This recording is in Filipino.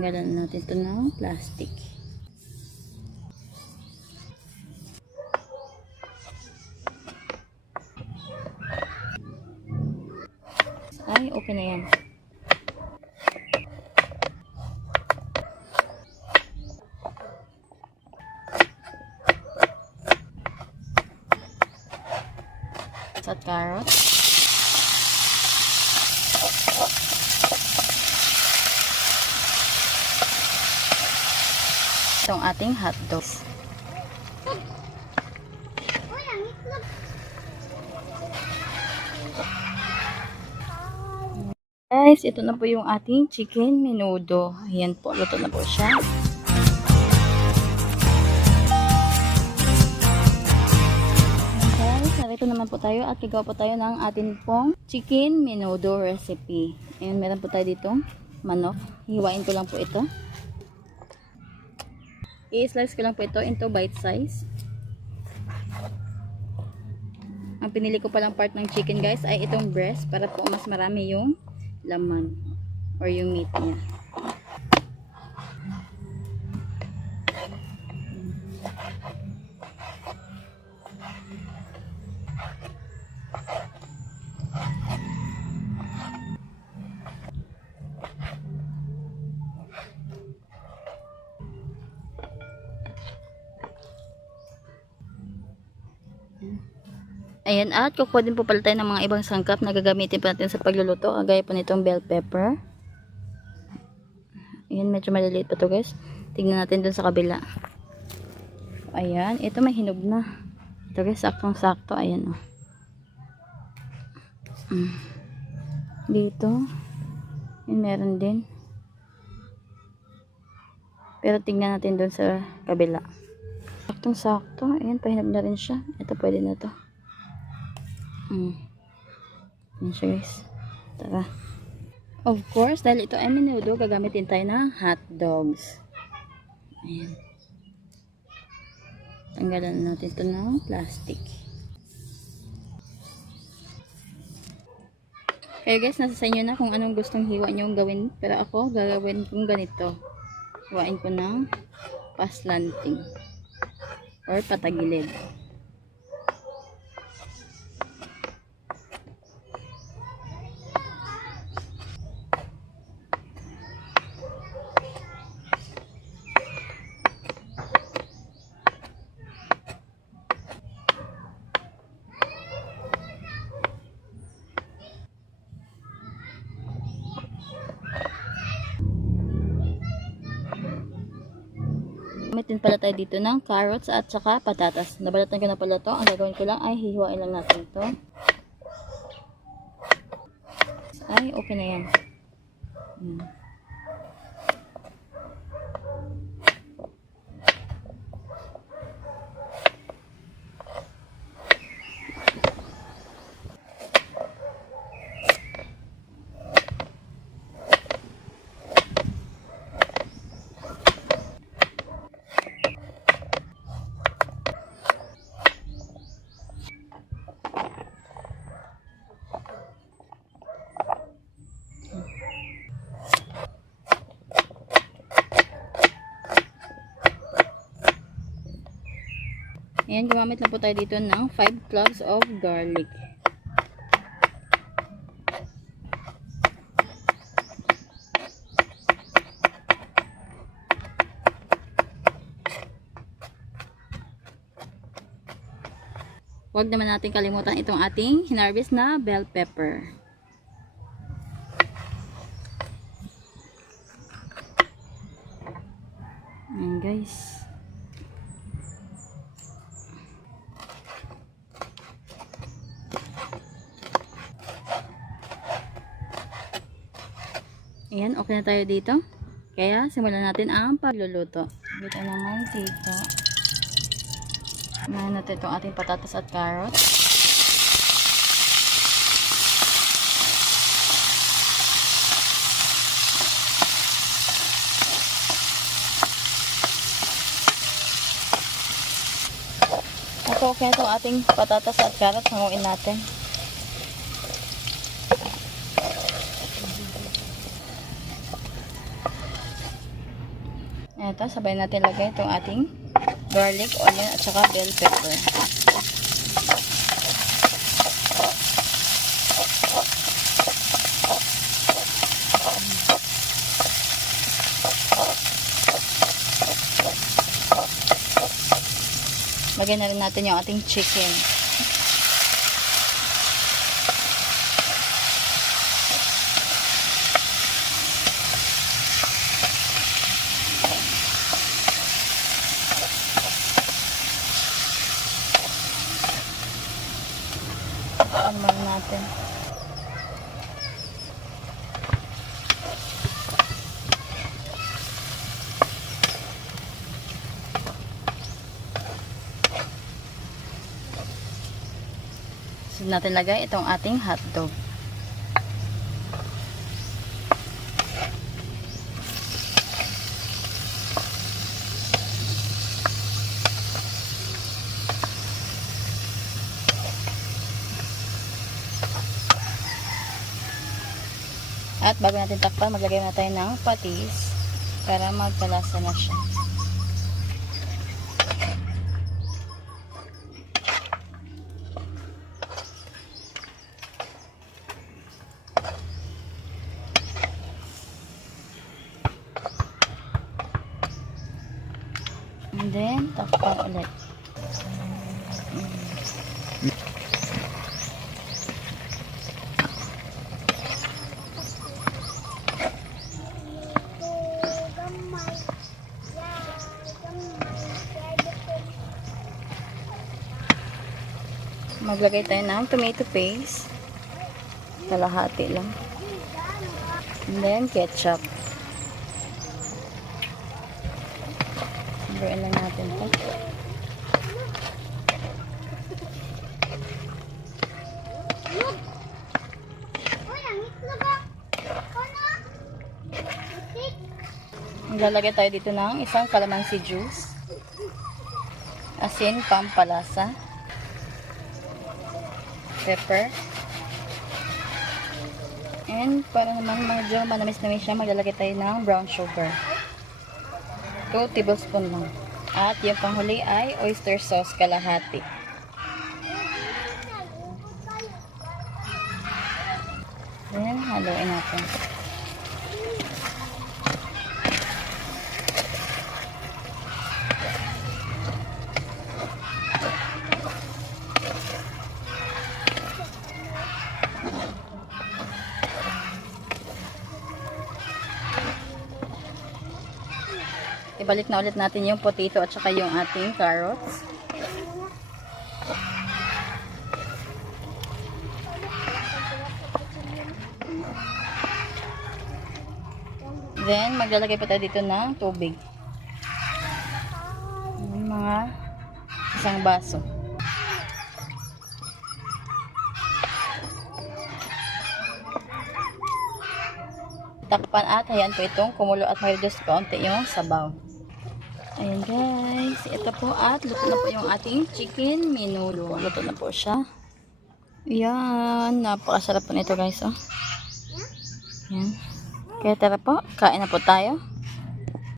Tanggalan natin ito ng plastic. Ay, okay na yan. At carrots. Itong ating hot dogs. Guys, ito na po yung ating chicken menudo. Ayan po, luto na po siya. Guys, narito naman po tayo at gagawa po tayo ng ating pong chicken menudo recipe. Ayan, meron po tayo dito manok. Hiwain ko lang po ito. I-slice ko lang po ito into bite size. Ang pinili ko palang part ng chicken guys ay itong breast para po mas marami yung laman or yung meat niya. Ayan, at kukuha din po pala tayo ng mga ibang sangkap na gagamitin po natin sa pagluluto. Kagaya po nitong bell pepper. Ayan, medyo maliliit pa to guys. Tignan natin dun sa kabila. Ayan, ito may hinog na. Ito guys, saktong sakto. Ayan o. Dito. Ayan, meron din. Pero tignan natin dun sa kabila. Saktong sakto. Ayan, pahinog na rin siya. Ito pwede na to. Yan siya guys. Tara. Of course, dahil ito ay menudo, gagamitin tayo ng hot dogs. Ayan. Tanggalan natin ito ng plastic. Kaya guys, nasa sa inyo na kung anong gustong hiwa nyo gawin. Pero ako, gagawin kong ganito. Hiwain ko ng paslanting. Or patagilid. Gamitin pala tayo dito ng carrots at saka patatas. Nabalatan ko na pala to. Ang gagawin ko lang ay hihiwain lang natin to. Ay, okay na yan. Ayan, gumamit lang po tayo dito ng 5 cloves of garlic. Huwag naman natin kalimutan itong ating hinarvest na bell pepper. Ayan guys. Ayan, okay na tayo dito. Kaya, simulan natin ang pagluluto. Dito naman dito. Unahin natin itong ating patatas at carrots. Ito, okay na itong ating patatas at carrots. Hanguin natin. Ito, sabay natin lagay itong ating garlic, onion, at saka bell pepper. Lagyan na rin natin yung ating chicken. Alman natin. Sunod natin lagay itong ating hotdog. At bago natin takpan, maglagay na tayo ng patis para magkalasa na siya. And then, takpan ulit. Maglagay tayo ng tomato paste. Kalahati lang. And then, ketchup. Haluin lang natin ito. Maglalagay tayo dito ng isang calamansi juice. Asin, pampalasa. Pepper. And para naman medyo manamis-namis siya, maglalagay tayo ng brown sugar. 2 tablespoon lang. At yung panghuli ay oyster sauce kalahati. Then, haluin natin. Ibalik na ulit natin yung potato at saka yung ating carrots. Then, maglalagay pa tayo dito ng tubig. Mga isang baso. Takpan at hayaan po itong kumulo at ma-reduce kaunti yung sabaw. Ayan guys, ito po at luto na po yung ating chicken menudo. Luto na po siya. Ayan, napakasarap po nito guys. Oh. Ayan. Kaya tara po, kain na po tayo.